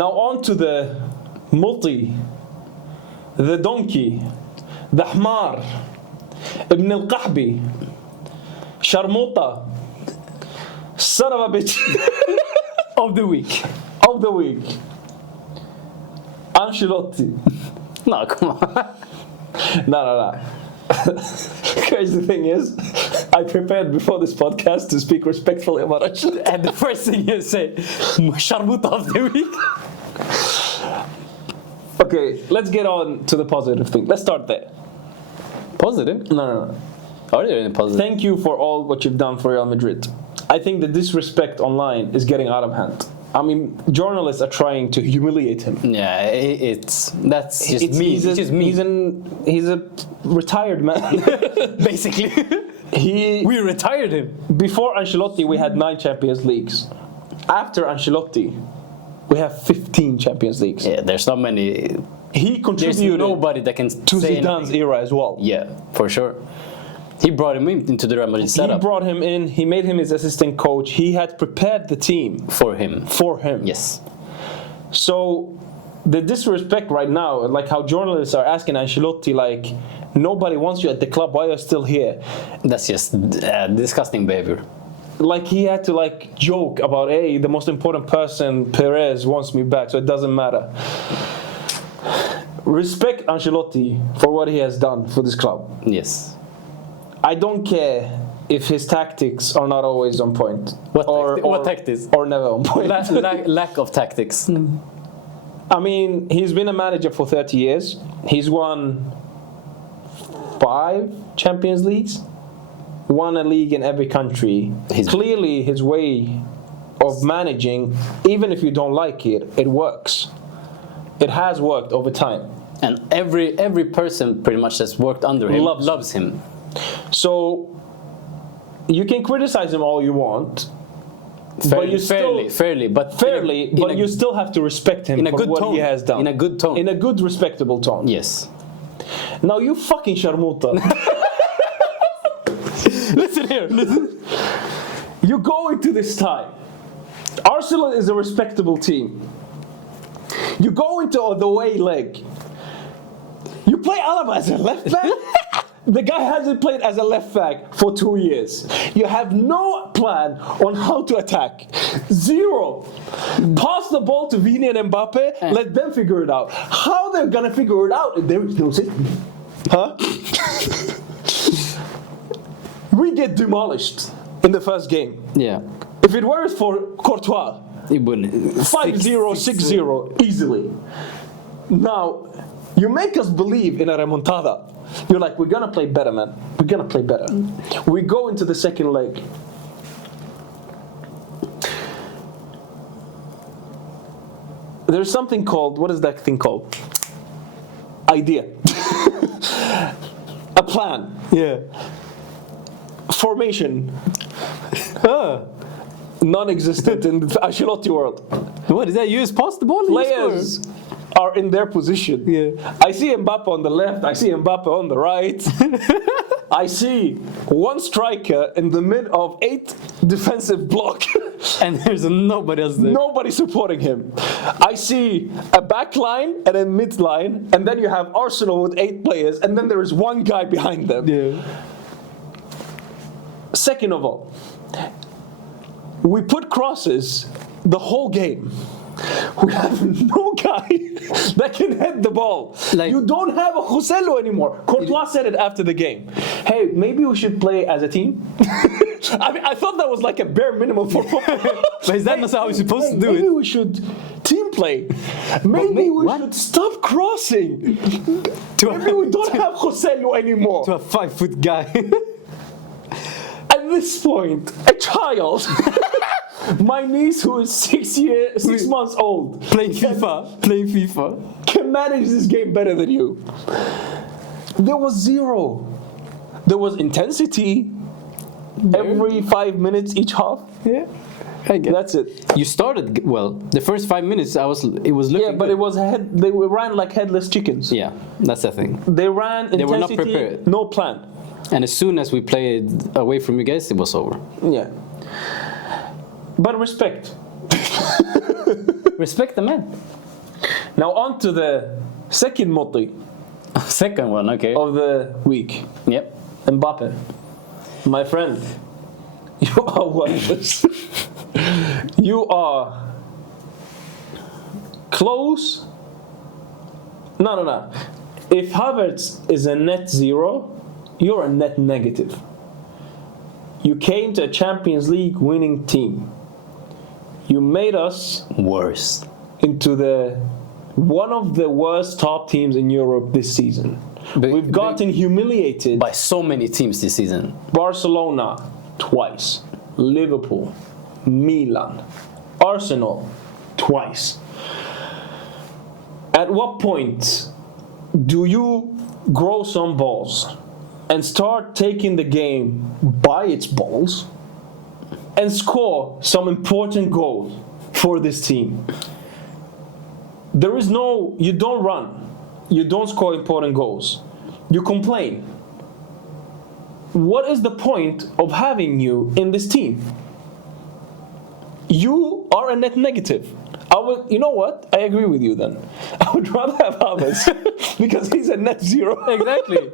Now on to the multi, the donkey, the حمار, ابن القحبي, شرموطة, son of a bitch Of the week. of the week, Ancelotti. No, come on. No. Crazy thing is, I prepared before this podcast to speak respectfully about Ancelotti. And the first thing you say, Sharmuta of the week. Okay, let's get on to the positive thing. Let's start there. Positive? No. Are there any positive? Thank you for all what you've done for Real Madrid. I think the disrespect online is getting out of hand. I mean, journalists are trying to humiliate him. Yeah, that's just It's- me. He's It's just me. He's a retired man. Basically. We retired him. Before Ancelotti, we had 9 Champions Leagues. After Ancelotti, we have 15 Champions Leagues. Yeah, there's not many. He There's contributed nobody that can to say Zidane's anything. era as well. Yeah, for sure. He brought him into the Real Madrid He setup brought him in. He made him his assistant coach. He had prepared the team for him. for him. Yes. So the disrespect right now, like how journalists are asking Ancelotti, like, nobody wants you at the club. Why are you still here? That's just disgusting behavior. Like he had to like joke about, hey, the most important person, Perez, wants me back, so it doesn't matter. Respect Ancelotti for what he has done for this club. Yes. I don't care if his tactics are not always on point. What tactics? Or never on point. Lack of tactics. I mean, he's been a manager for 30 years. He's won 5 Champions Leagues. Won a league in every country. Clearly, his way of managing, even if you don't like it, it works. It has worked over time. And every person pretty much that's worked under him loves him. So you can criticize him all you want, but you fairly, but you still have to respect him for what he has done. In a good tone. In a good, respectable tone. Yes. Now you fucking sharmuta. Listen here. Listen. You go into this tie. Arsenal is a respectable team. You go into the away leg. You play Alaba as a left back. The guy hasn't played as a left back for 2 years. You have no plan on how to attack. 0. Pass the ball to Vini and Mbappe. Let them figure it out. How they're gonna figure it out? There is no system. Huh? We get demolished in the first game. Yeah. If it were for Courtois, It wouldn't. 5-0, 6-0, easily. Now, you make us believe in a remontada. You're like, we're gonna play better, man. We're gonna play better. We go into the second leg. There's something called, what is that thing called? Idea. A plan. Yeah. Formation. Non-existent in the Ancelotti world. What is that? You just pass the ball and Players are in their position. Yeah. I see Mbappe on the left. I see Mbappe on the right. I see one striker in the mid of 8 defensive block. And there's nobody else there. Nobody supporting him. I see a back line and a mid line, and then you have Arsenal with 8 players, and then there is one guy behind them. Yeah. Second of all, we put crosses the whole game. We have no guy that can head the ball. Like, you don't have a Joselu anymore. Courtois said it after the game. Hey, maybe we should play as a team. I mean, I thought that was like a bare minimum for football. But is that not how we're supposed to do maybe it? we should team play. Maybe we should stop crossing. Maybe we don't have Joselu anymore. To a 5-foot guy. At this point, a child, my niece who is 6 months old, playing FIFA. can manage this game better than you. There was 0. There was intensity every 5 minutes each half. Yeah. I get That's it. You started well. The first 5 minutes, it was looking. Yeah, but good. it was they ran like headless chickens. Yeah, that's the thing. They ran intensity, They were not prepared. no plan. And as soon as we played away from you guys, it was over. Yeah. But respect. Respect the man. Now on to the second moti Second one, okay. of the week. Yep. Mbappe. My friend. You are worthless. You are close. No. If Havertz is a net zero, you're a net negative. You came to a Champions League winning team. You made us Worst. into one of the worst top teams in Europe this season. We've gotten humiliated By so many teams this season. Barcelona twice, Liverpool, Milan, Arsenal twice. At what point do you grow some balls and start taking the game by its balls and score some important goals for this team? You don't run, you don't score important goals, you complain. What is the point of having you in this team? You are a net negative. You know what? I agree with you then. I would rather have Havertz because he's a net zero. Exactly.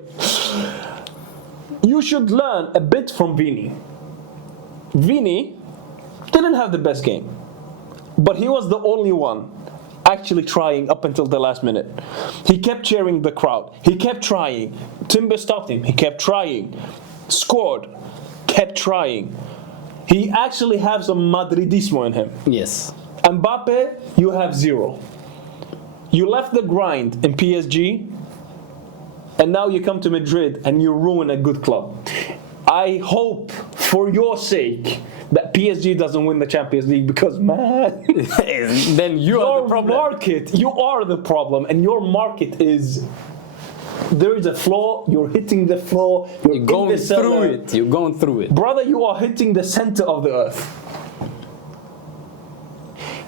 You should learn a bit from Vini. Vini didn't have the best game, but he was the only one actually trying up until the last minute. He kept cheering the crowd. He kept trying. Timber stopped him. He kept trying. Scored. Kept trying. He actually has some Madridismo in him. Yes. Mbappe, you have zero. You left the grind in PSG, and now you come to Madrid and you ruin a good club. I hope, for your sake, that PSG doesn't win the Champions League because, man, then you are the problem. You are the problem, and your market is. There is a flaw. You're hitting the flaw. You're going through it. You're going through it, brother. You are hitting the center of the earth.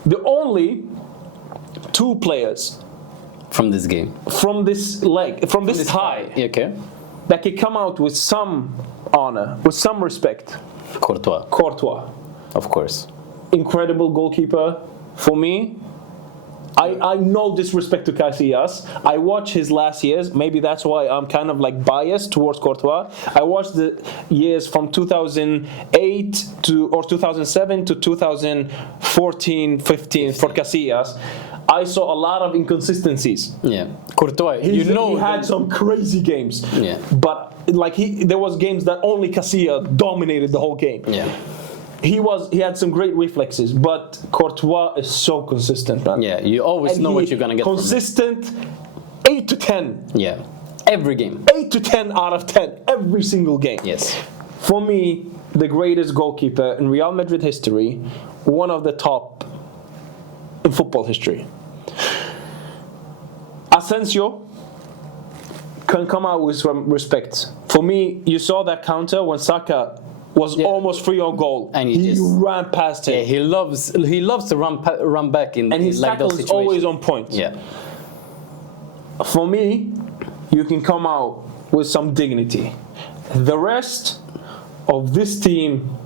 The only two players from this game, from this tie, okay, that can come out with some honor, with some respect. Courtois, of course, incredible goalkeeper for me. I no disrespect to Casillas. I watched his last years. Maybe that's why I'm kind of like biased towards Courtois. I watched the years from 2008 or 2007 to 2014, 15 for Casillas. I saw a lot of inconsistencies. Yeah, Courtois. He had some crazy games. Yeah, but there was games that only Casillas dominated the whole game. Yeah. He had some great reflexes, but Courtois is so consistent, man. Yeah, you always know what you're gonna get. Consistent, from him. 8 to 10. Yeah, every game. 8 to 10 out of 10, every single game. Yes. For me, the greatest goalkeeper in Real Madrid history, one of the top in football history. Asensio can come out with some respect. For me, you saw that counter when Saka was almost free on goal, and he ran past him. Yeah, he loves to run back in, and his like tackle those is situations. always on point. Yeah. For me, you can come out with some dignity. The rest of this team,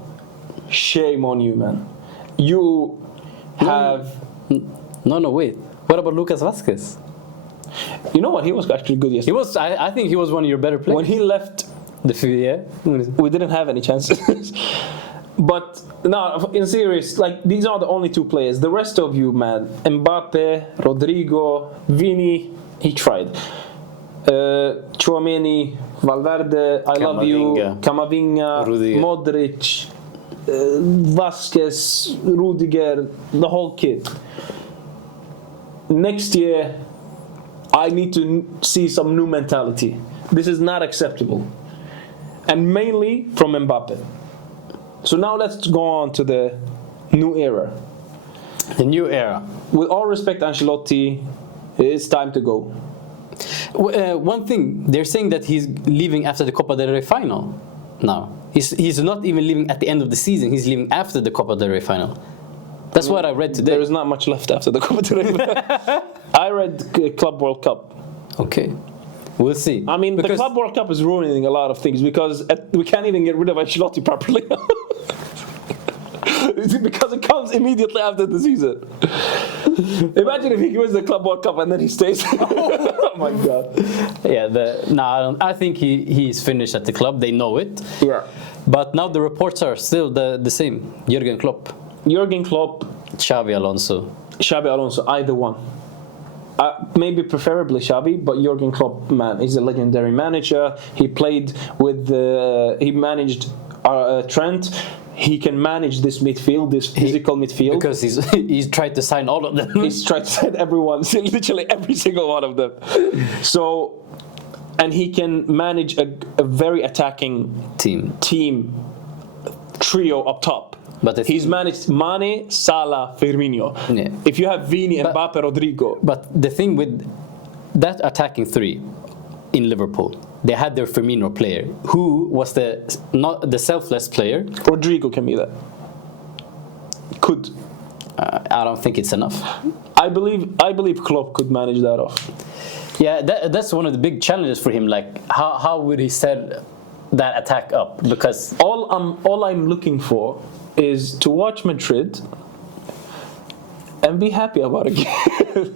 shame on you, man. You have no. Wait. What about Lucas Vazquez? You know what? He was actually good yesterday. He was. I think he was one of your better players. When he left. We didn't have any chances. But no, in serious, these are the only two players. The rest of you, man, Mbappe, Rodrigo, Vini, he tried. Tchouameni, Valverde, I love you, Camavinga, Modric, Vasquez, Rudiger, the whole kit. Next year, I need to see some new mentality. This is not acceptable. And mainly from Mbappe. So now let's go on to the new era. The new era. With all respect, Ancelotti, it's time to go. One thing, they're saying that he's leaving after the Copa del Rey final now. He's not even leaving at the end of the season, he's leaving after the Copa del Rey final. That's what I read today. There is not much left after the Copa del Rey. I read Club World Cup. Okay. We'll see. I mean, the Club World Cup is ruining a lot of things because we can't even get rid of Ancelotti properly. because it comes immediately after the season. Imagine if he wins the Club World Cup and then he stays. Oh my god. Yeah, I think he's finished at the club. They know it. Yeah. But now the reports are still the same. Jurgen Klopp, Xabi Alonso, either one. Maybe preferably Xabi, but Jurgen Klopp, man, is a legendary manager. He played with he managed Trent. He can manage this midfield, this physical midfield. because he's tried to sign all of them. He's tried to sign everyone, literally every single one of them. So, and he can manage a very attacking team trio up top. But he's managed Mane, Salah, Firmino. Yeah. If you have Vini, Mbappe, Rodrigo. But the thing with that attacking three in Liverpool, they had their Firmino player, who was not the selfless player. Rodrigo can be that. Could. I don't think it's enough. I believe Klopp could manage that off. Yeah, that's one of the big challenges for him. Like, how would he set that attack up? Because all I'm looking for is to watch Madrid and be happy about it again.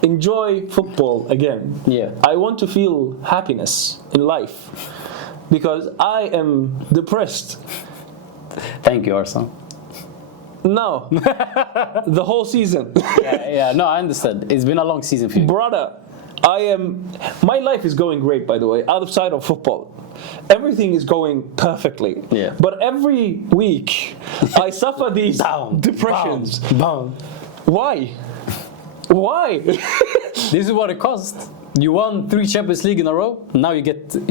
Enjoy football again. Yeah. I want to feel happiness in life because I am depressed. Thank you, Arsenal. No. The whole season. Yeah, no, I understand. It's been a long season for you. Brother, my life is going great, by the way, outside of football. Everything is going perfectly. Yeah. But every week, I suffer these depressions. Bound. Why? Why? This is what it costs. You won 3 Champions League in a row. Now you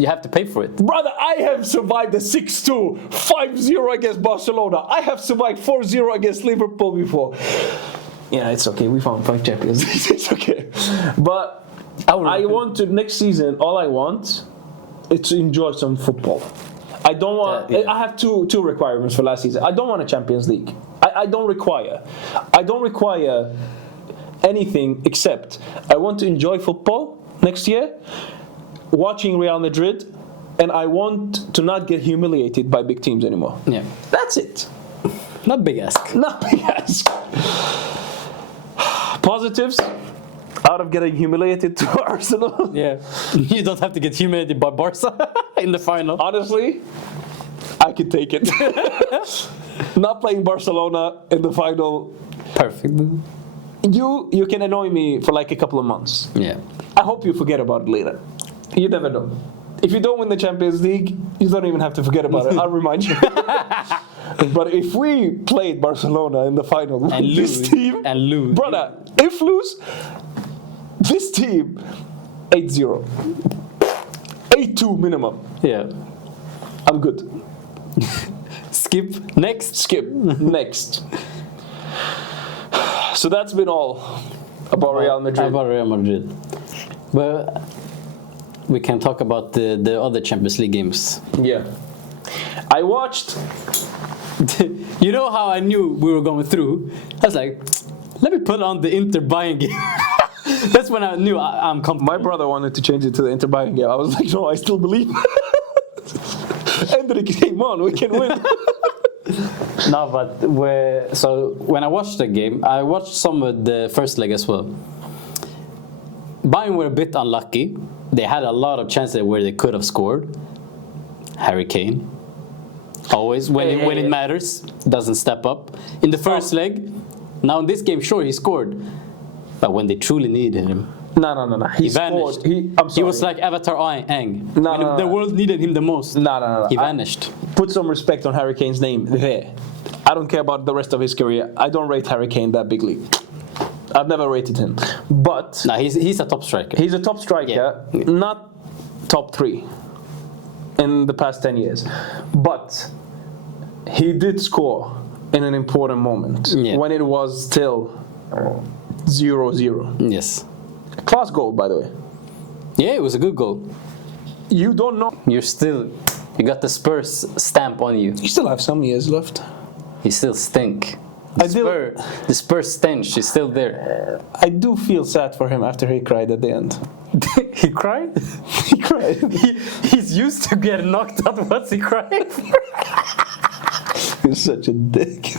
have to pay for it. Brother, I have survived the 6-2, 5-0 against Barcelona. I have survived 4-0 against Liverpool before. Yeah, it's okay. We found 5 champions. It's okay. But I want to, next season, all I want is to enjoy some football. I don't want. I have two requirements for last season. I don't want a Champions League. I don't require anything except I want to enjoy football next year, watching Real Madrid, and I want to not get humiliated by big teams anymore. Yeah, that's it. Not big ask. Not big ask. Positives out of getting humiliated to Arsenal. Yeah, you don't have to get humiliated by Barca in the final. Honestly, I could take it. Not playing Barcelona in the final. Perfect. You can annoy me for like a couple of months. Yeah. I hope you forget about it later. You never know. If you don't win the Champions League, you don't even have to forget about it. I'll remind you. But if we played Barcelona in the final with this team, brother, if lose, this team 8-0, 8-2 minimum. Yeah. I'm good. Skip next. Next. So that's been all about Real Madrid. But we can talk about the other Champions League games. Yeah. I watched. You know how I knew we were going through? I was like, let me put on the Inter Bayern game. That's when I knew I'm comfortable. My brother wanted to change it to the Inter Bayern game. I was like, no, I still believe. Endrick came on, we can win. No, but so when I watched the game, I watched some of the first leg as well. Bayern were a bit unlucky. They had a lot of chances where they could have scored. Harry Kane, always when it matters, doesn't step up. In the first leg, now in this game, sure he scored, but when they truly needed him, no. He vanished. He was like Avatar Aang. The world needed him the most. No. He vanished. Put some respect on Harry Kane's name there. I don't care about the rest of his career. I don't rate Harry Kane that bigly. I've never rated him. But he's a top striker. He's a top striker, not top 3 in the past 10 years. But he did score in an important moment when it was still 0-0. Yes. Class goal, by the way. Yeah, it was a good goal. You don't know. You got the Spurs stamp on you. You still have some years left. You still stink. The Spurs stench is still there. I do feel sad for him after he cried at the end. He cried? He cried. He's used to getting knocked out. What's he crying for? He's such a dick.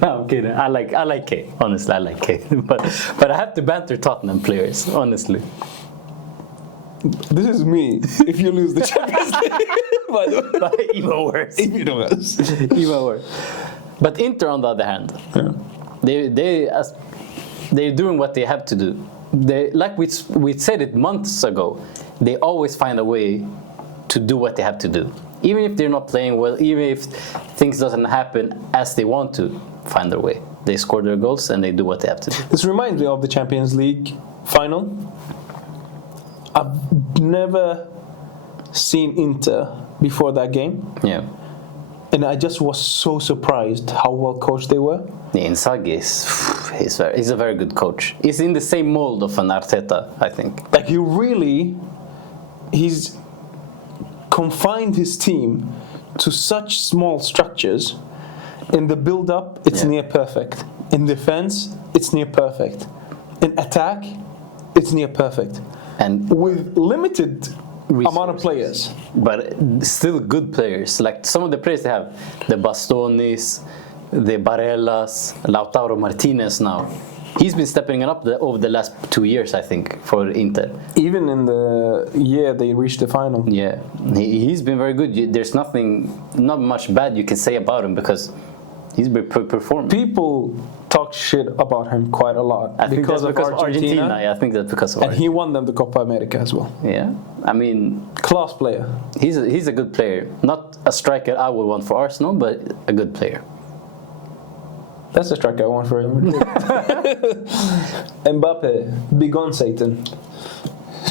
No, I'm kidding. I like Kane. Honestly, I like Kane. But I have to banter Tottenham players. Honestly. This is me if you lose the Champions League. By the way. But even worse. Even worse. Even worse. But Inter, on the other hand, they're doing what they have to do. They, like we said it months ago, they always find a way to do what they have to do. Even if they're not playing well, even if things doesn't happen as they want to, find their way. They score their goals and they do what they have to do. This reminds me of the Champions League final. I've never seen Inter before that game. Yeah. And I just was so surprised how well coached they were. The Inzaghi he's a very good coach. He's in the same mold of an Arteta, I think. Like he's confined his team to such small structures. In the build-up, it's near perfect. In defense, it's near perfect. In attack, it's near perfect. And with limited amount of players. But still good players. Like some of the players they have, the Bastonis, the Barellas, Lautaro Martinez now. He's been stepping it up over the last 2 years, I think, for Inter. Even in the year they reached the final. Yeah, he's been very good. There's not much bad you can say about him because he's been performing. People talk shit about him quite a lot. I think that's because of Argentina. I think that's because of Argentina. And he won them the Copa America as well. Yeah, I mean... Class player. He's a good player. Not a striker I would want for Arsenal, but a good player. That's the striker I want for him. Mbappe, be gone, Satan.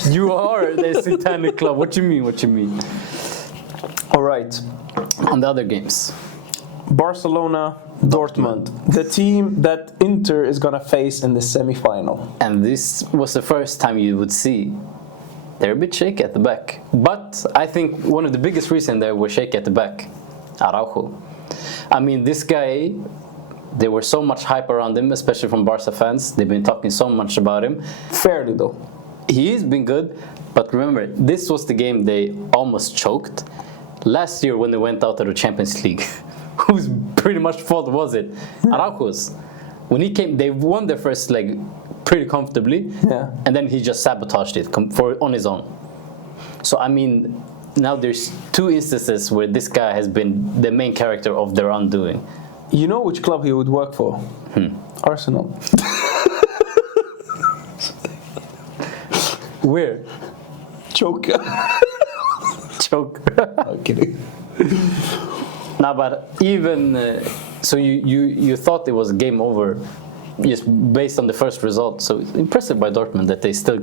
You are the satanic club. What you mean? All right. On the other games. Barcelona, Dortmund. The team that Inter is going to face in the semi-final. And this was the first time you would see they're a bit shaky at the back. But I think one of the biggest reasons they were shaky at the back, Araujo. I mean, this guy... There was so much hype around him, especially from Barca fans. They've been talking so much about him. Fairly, though. He's been good, but remember, this was the game they almost choked. Last year when they went out of the Champions League, whose pretty much fault was it? Araujo's. When he came, they won their first leg pretty comfortably, and then he just sabotaged it on his own. So, I mean, now there's 2 instances where this guy has been the main character of their undoing. You know which club he would work for? Arsenal. Where? Joker. I'm kidding. Nah, but even so, you thought it was game over, just based on the first result. So it's impressive by Dortmund that they still.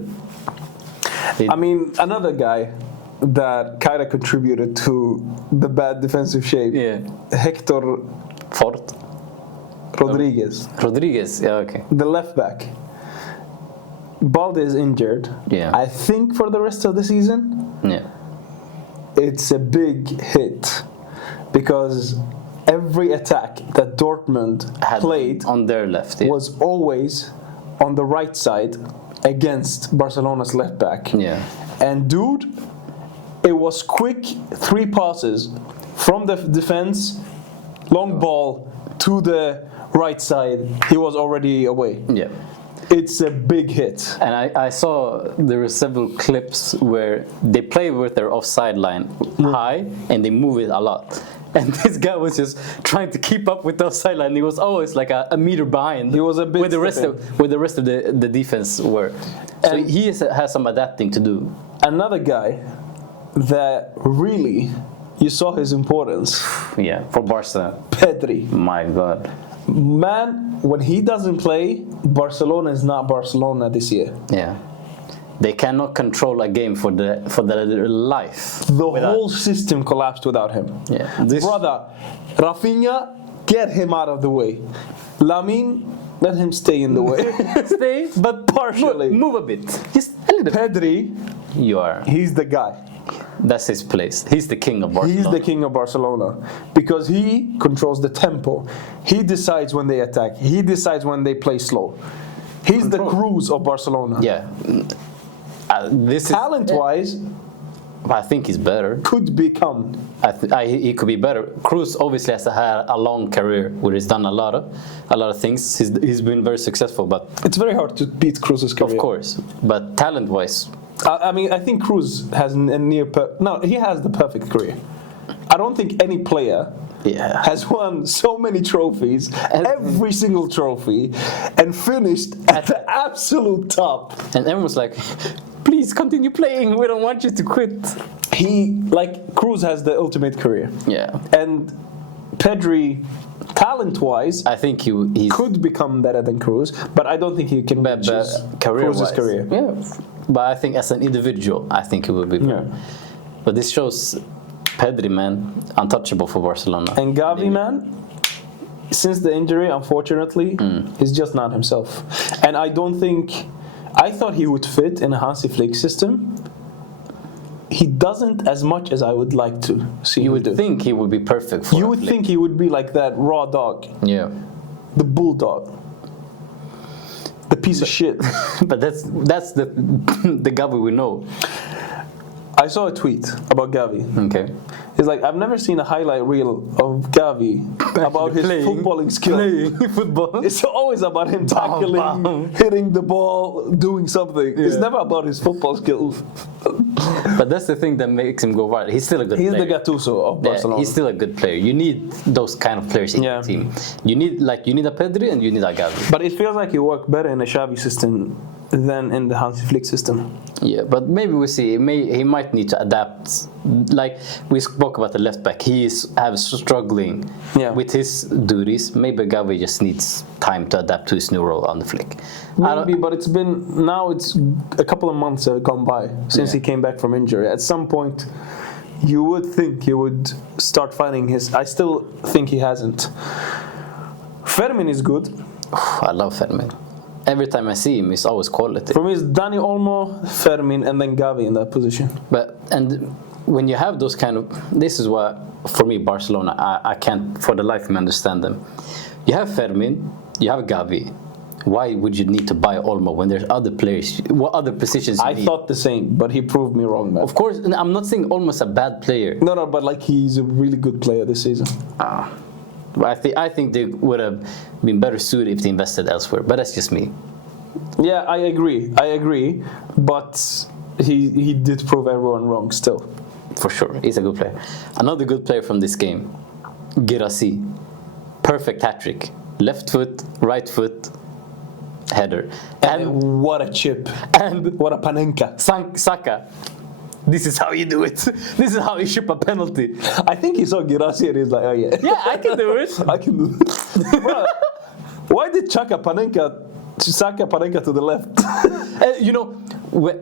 I mean, another guy that kind of contributed to the bad defensive shape. Yeah. Hector. Fort? Rodriguez, yeah, okay. The left back. Balde is injured. Yeah. I think for the rest of the season. Yeah. It's a big hit because every attack that Dortmund played on their left was always on the right side against Barcelona's left back. Yeah. And dude, it was quick 3 passes from the defense. Long ball to the right side. He was already away. Yeah. It's a big hit. And I saw there were several clips where they play with their offside line high and they move it a lot. And this guy was just trying to keep up with the offside line. He was always like a meter behind. He was a bit where the rest of the defense were. So he has some adapting to do. Another guy that really... You saw his importance. Yeah, for Barca. Pedri. My God. Man, when he doesn't play, Barcelona is not Barcelona this year. Yeah. They cannot control a game for the life. The whole system collapsed without him. Yeah. Brother, Rafinha, get him out of the way. Lamine, let him stay in the way. Stay, but partially. Move a bit. Just a little bit. Pedri, he's the guy. That's his place. He's the king of Barcelona. He's the king of Barcelona because he controls the tempo. He decides when they attack. He decides when they play slow. He's the Cruz of Barcelona. Yeah. This talent-wise, I think he's better. Could become. He could be better. Cruz obviously has had a long career where he's done a lot of things. He's been very successful, but It's very hard to beat Cruz's career. of course, but talent-wise, I mean, I think Cruz has a near. No, he has the perfect career. I don't think any player yeah. has won so many trophies, every single trophy, and finished at the absolute top. And everyone's like, please continue playing. We don't want you to quit. Cruz has the ultimate career. Yeah. And Pedri, talent-wise, I think he could become better than Cruz, but I don't think he can reach Cruz's career. Yeah. But I think as an individual, I think he will be better. Yeah. But this shows Pedri, man, untouchable for Barcelona. And Gavi, man, since the injury, unfortunately, he's just not himself. And I thought he would fit in a Hansi Flick system. He doesn't as much as I would like to see him You would do. think he would be perfect for You a would Flick. think he would be like that raw dog, Yeah. the bulldog, the piece of shit. But that's the the Gavi we know. I saw a tweet about Gavi. Okay. He's like, I've never seen a highlight reel of Gavi about his footballing skill. Playing football. It's always about him tackling, bam. hitting the ball, doing something. It's Yeah. never about his football skills. But that's the thing that makes him go viral. He's still a good He's player. the Gattuso of Yeah, Barcelona. he's still a good player. You need those kind of players in Yeah. your team. You need a Pedri and you need a Gavi. But it feels like he worked better in a Xavi system than in the Hansi Flick system. Yeah, but maybe we see. He might need to adapt. Like we spoke about the left back, he is struggling with his duties. Maybe Gavi just needs time to adapt to his new role on the Flick. Maybe, but it's a couple of months have gone by since he came back from injury. At some point, you would think he would start finding his. I still think he hasn't. Fermin is good. I love Fermin. Every time I see him, it's always quality. For me, it's Dani Olmo, Fermin, and then Gavi in that position. And when you have those kind of, this is why for me Barcelona, I can't for the life of me understand them. You have Fermin, you have Gavi. Why would you need to buy Olmo when there's other players? What other positions you I need? thought the same, but he proved me wrong, man. Of course, and I'm not saying Olmo's a bad player. No, but like he's a really good player this season. But I think they would have been better suited if they invested elsewhere. But that's just me. Yeah, I agree. But he did prove everyone wrong still. For sure, he's a good player. Another good player from this game, Girassi. Perfect hat-trick. Left foot, right foot, header. And what a chip. And What a panenka. Saka. This is how you do it. This is how you ship a penalty. I think he saw Girassi and he's like, oh yeah. Yeah, I can do it. I can do it. Bro, why did Saka Panenka to the left? You know, we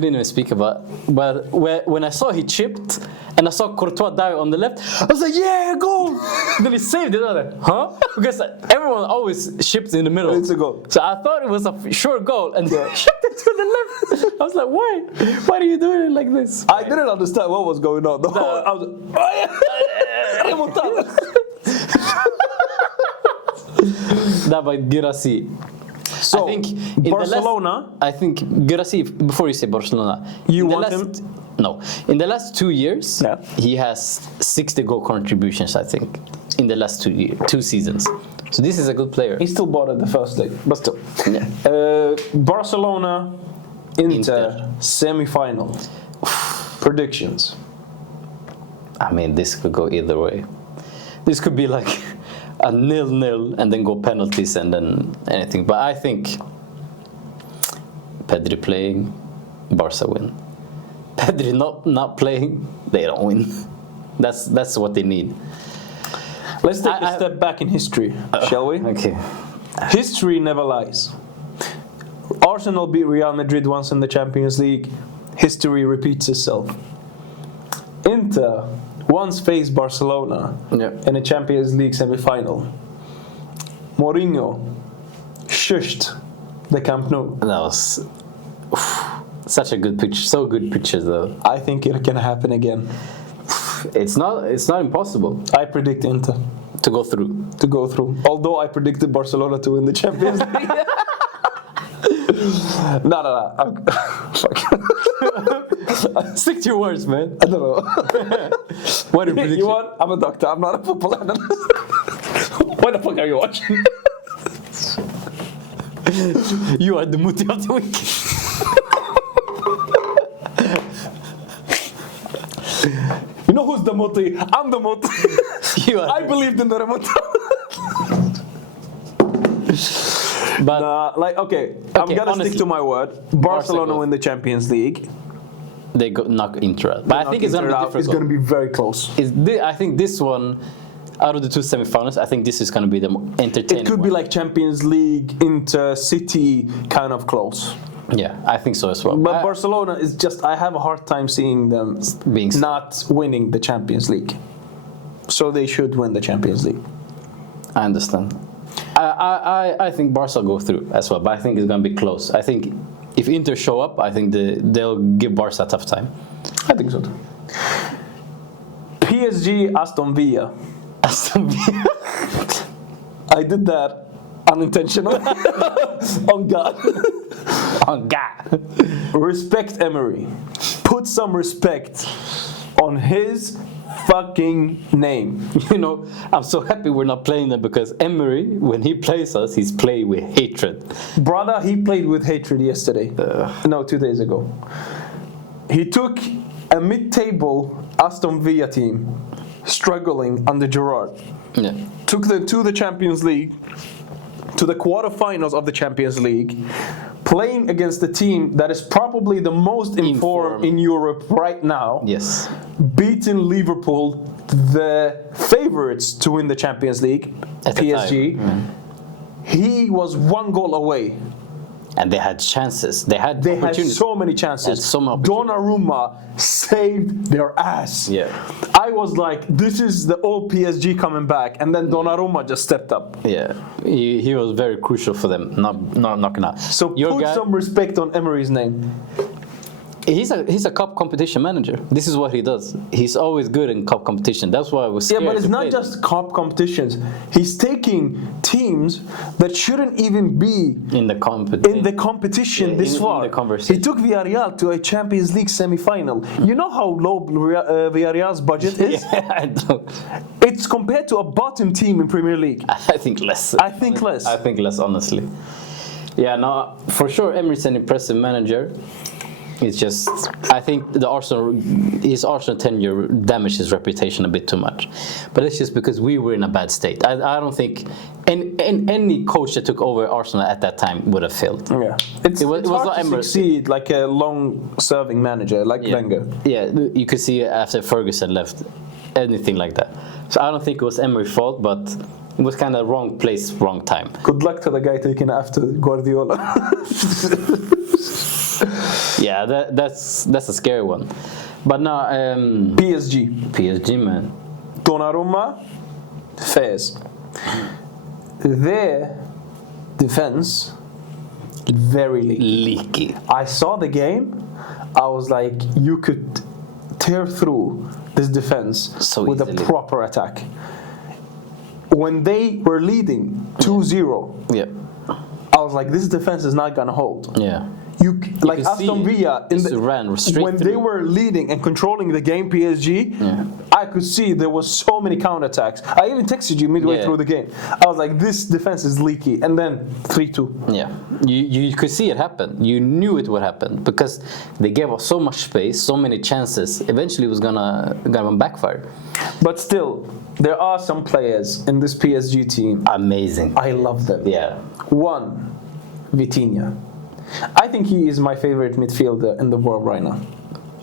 didn't even speak about, but when I saw he chipped and I saw Courtois dive on the left, I was like, yeah, goal! Then he saved it. I was like, huh? Because everyone always ships in the middle. It's a goal. So I thought it was a short goal and he shipped it to the left. I was like, why? Why are you doing it like this? I didn't understand what was going on. I was like, remontada. That by Girassi. So, I think in Barcelona. I think Girassi, before you say Barcelona, You in the want last, him? No. In the last 2 years, Yeah. he has 60 goal contributions, I think, in the last 2 seasons. So this is a good player. He still bought it the first day, but still. Yeah. Barcelona, Inter. Inter. Semi-final. Predictions. I mean, this could go either way. This could be like a 0-0 and then go penalties and then anything. But I think Pedri playing, Barca win. Pedri not playing, they don't win. That's what they need. Let's take a step back in history, shall we? Okay. History never lies. Arsenal beat Real Madrid once in the Champions League. History repeats itself. Inter once faced Barcelona in a Champions League semi-final. Mourinho shushed the Camp Nou. That was such a good picture. So good pictures though. I think it can happen again. It's not impossible I predict Inter to go through. Although I predicted Barcelona to win the Champions League. No. Fuck. Stick to your words, man. I don't know. What a prediction. You want? I'm a doctor. I'm not a football analyst. What the fuck are you watching? You are the Muti of the week. You know who's the Muti? I'm the Muti. You are. I believed in the remontada. But I'm gonna honestly, stick to my word. Barcelona goes. win the Champions League. they got knock Inter out. But I think it's gonna be difficult. It's gonna be very close. I think this one, out of the two semifinals, I think this is gonna be the more entertaining. It could be like Champions League, Inter, City, kind of close. Yeah, I think so as well. But Barcelona is just, I have a hard time seeing them being not winning the Champions League. So they should win the Champions League. I understand. I think Barca go through as well, but I think it's gonna be close. I think if Inter show up, I think they'll give Barca a tough time. I think so too. PSG, Aston Villa. Aston Villa. I did that unintentionally. On God. Oh God. Respect Emery. Put some respect on his fucking name. You know, I'm so happy we're not playing them because Emery, when he plays us, he's playing with hatred. Brother, he played with hatred yesterday. No, 2 days ago. He took a mid-table Aston Villa team struggling under Gerrard. Yeah. Took them to the Champions League, to the quarterfinals of the Champions League, playing against the team that is probably the most informed in Europe right now. Yes. Beating Liverpool, the favorites to win the Champions League, At the PSG. time. He was 1 goal away. And they had chances. They had They had opportunities. so many chances. Had so many opportunities. Donnarumma saved their ass. Yeah. I was like, this is the old PSG coming back, and then Donnarumma just stepped up. Yeah, he was very crucial for them, not knocking out. So Your put guy, some respect on Emery's name. he's a cup competition manager. This is what he does. He's always good in cup competition. That's why I was Yeah, scared. but it's to not play just cup competitions. He's taking teams that shouldn't even be them in the competition. in the competition Yeah, this in far. the conversation. He took Villarreal to a Champions League semi-final. You know how low Villarreal's budget is? Yeah, I know. It's compared to a bottom team in Premier League. I think less. I think less. I think less, honestly. Yeah, no, for sure, Emery's an impressive manager. It's just, I think his Arsenal tenure damaged his reputation a bit too much. But it's just because we were in a bad state. I don't think any coach that took over Arsenal at that time would have failed. Yeah, it's was hard not to Emery. succeed like a long-serving manager like Wenger. Yeah, you could see after Ferguson left, anything like that. So I don't think it was Emery's fault, but it was kind of wrong place, wrong time. Good luck to the guy taken after Guardiola. Yeah, that's a scary one. But now, PSG, man. Donnarumma, Fez. Their defense, very leaky. I saw the game. I was like, you could tear through this defense So with easily. a proper attack. When they were leading 2-0, Yeah, I was like, this defense is not gonna hold. yeah. Like could Aston see Villa just ran straight when they through. were leading and controlling the game, PSG, I could see there was so many counterattacks. I even texted you midway Yeah. through the game. I was like, this defense is leaky, and then 3-2. Yeah, you could see it happen. You knew it would happen because they gave us so much space, so many chances. Eventually, it was gonna backfire. But still, there are some players in this PSG team. Amazing. I love them. Yeah. One, Vitinha. I think he is my favorite midfielder in the world right now.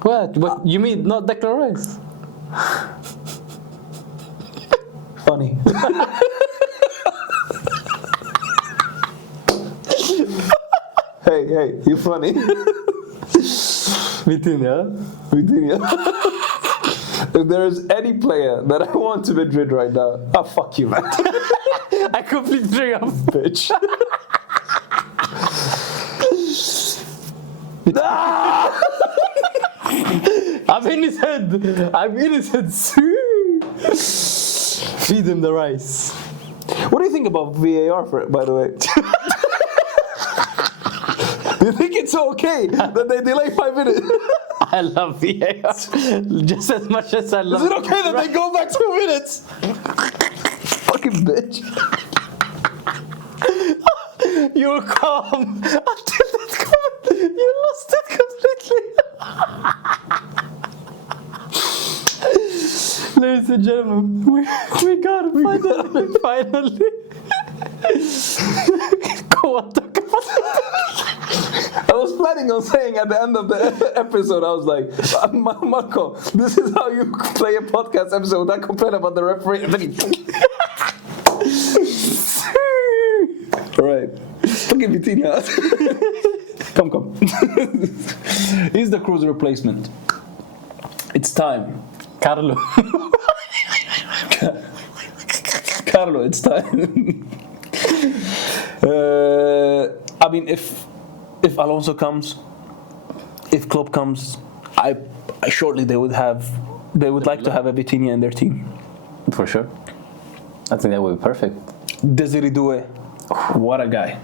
What? You mean not Declan Rice? Funny. Hey, you funny. Vitinha. If there is any player that I want to Madrid right now, fuck you, man. I completely trigger off. Bitch. I'm in his head. Feed him the rice. What do you think about VAR, by the way? You think it's okay that they delay 5 minutes? I love VAR just as much as I love. Is it okay that they go back 2 minutes? Fucking bitch. You were calm until that comment. You lost it completely. Ladies and gentlemen, we got it finally. Go on, talk about it. I was planning on saying at the end of the episode, I was like, Marco, this is how you play a podcast episode. I complain about the referee. Alright. Fucking Vitinha. Come. He's the Cruz replacement. It's time. Carlo. Carlo, it's time. I mean, if Alonso comes, if Klopp comes, I shortly they would like to have a Vitinha in their team. For sure. I think that would be perfect. Desiree Doué, what a guy.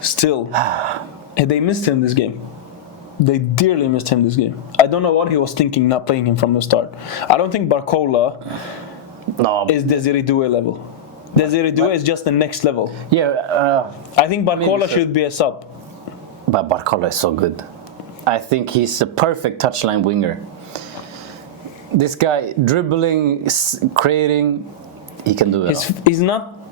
Still, they missed him this game. They dearly missed him this game. I don't know what he was thinking not playing him from the start. I don't think Barcola is Desiree Doué level. Desiree Doué is just the next level. Yeah. I think Barcola should be a sub. But Barcola is so good. I think he's a perfect touchline winger. This guy dribbling, creating, he can do it.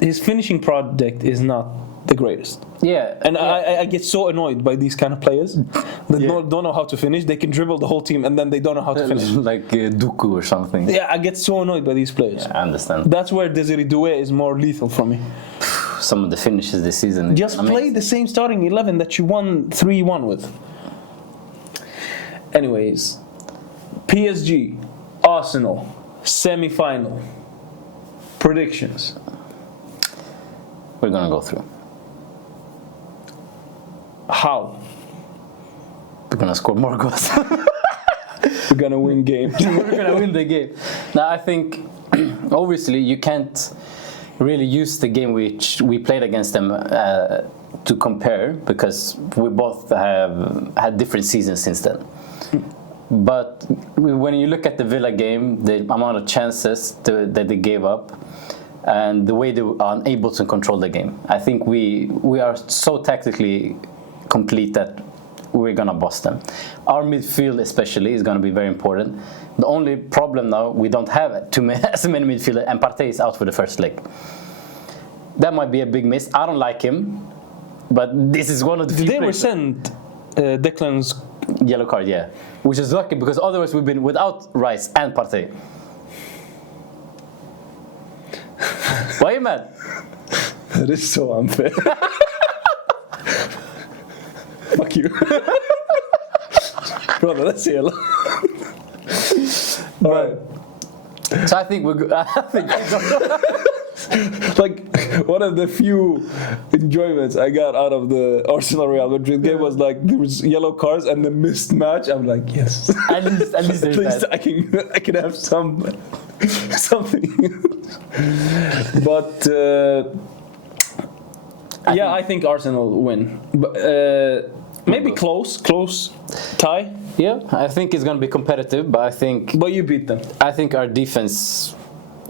His finishing project is not the greatest. Yeah. And I get so annoyed by these kind of players that don't know how to finish. They can dribble the whole team and then they don't know how to finish. Like Dooku or something. Yeah, I get so annoyed by these players. Yeah, I understand. That's where Desiree Doué is more lethal for me. Some of the finishes this season. Just play the same starting 11 that you won 3-1 with. Anyways, PSG, Arsenal, semi-final. Predictions. We're gonna go through. How? We're gonna score more goals. We're gonna win games. We're gonna win the game. Now I think, obviously, you can't really use the game which we played against them to compare because we both have had different seasons since then. But when you look at the Villa game, the amount of chances that they gave up, and the way they were unable to control the game, I think we are so tactically complete that we're gonna bust them. Our midfield especially is gonna be very important. The only problem now, we don't have as many midfielders, and Partey is out for the first leg. That might be a big miss. I don't like him, but this is one of the few Did they players- rescind Declan's yellow card, yeah. Which is lucky because otherwise we've been without Rice and Partey. Why are you mad? That is so unfair. Fuck you. Brother, that's yellow. Alright. So I think Like, one of the few enjoyments I got out of the Arsenal Real Madrid game was like there was yellow cards and the missed match. I'm like, yes. at least there's At least that. I can have something. But I think Arsenal win. But, maybe close tie. Yeah, I think it's gonna be competitive, but But you beat them. I think our defense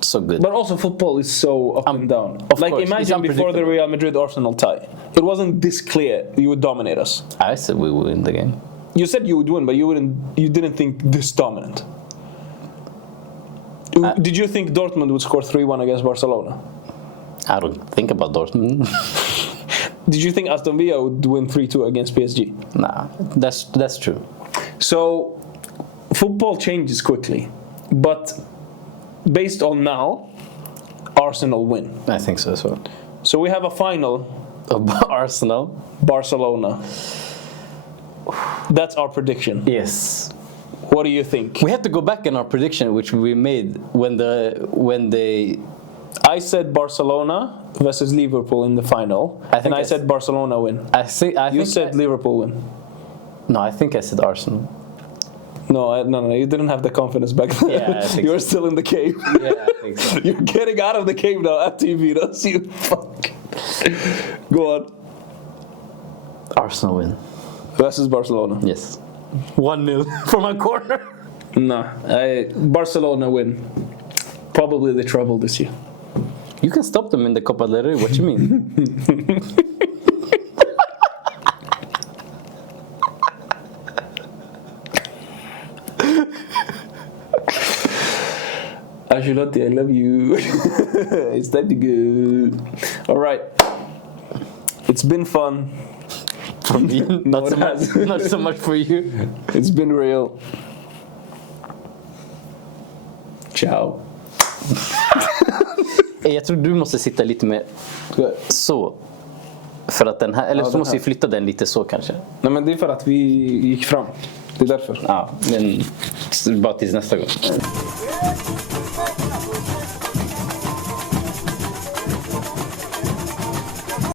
so good. But also football is so up and down. Like course, it's imagine before the unpredictable. Real Madrid Arsenal tie, it wasn't this clear you would dominate us. I said we will win the game. You said you would win, but you didn't think this dominant. Did you think Dortmund would score 3-1 against Barcelona? I don't think about Dortmund. Did you think Aston Villa would win 3-2 against PSG? Nah, that's true. So football changes quickly, but based on now, Arsenal win. I think so as well. So we have a final, Arsenal. Barcelona. That's our prediction. Yes. What do you think? We have to go back in our prediction, which we made when they. I said Barcelona versus Liverpool in the final, and I said Barcelona win. You said Liverpool win. No, I think I said Arsenal. No, you didn't have the confidence back then. Yeah, I think you were so. still in the cave. Yeah, I think so. You're getting out of the cave now after you beat us, you fuck. Go on. Arsenal win. versus Barcelona. Yes. 1-0 from my corner. Nah, Barcelona win. Probably the treble this year. You can stop them in the Copa del Rey. What you mean? Ancelotti, I love you. It's time to go. All right. It's been fun. For me, not so much for you. It's been real. Ciao. Jag tror du måste sitta lite mer så. För att den här, eller så måste vi flytta den lite så kanske. Nej, men det är för att vi gick fram. Det är därför. Ja, men bara tills nästa gång.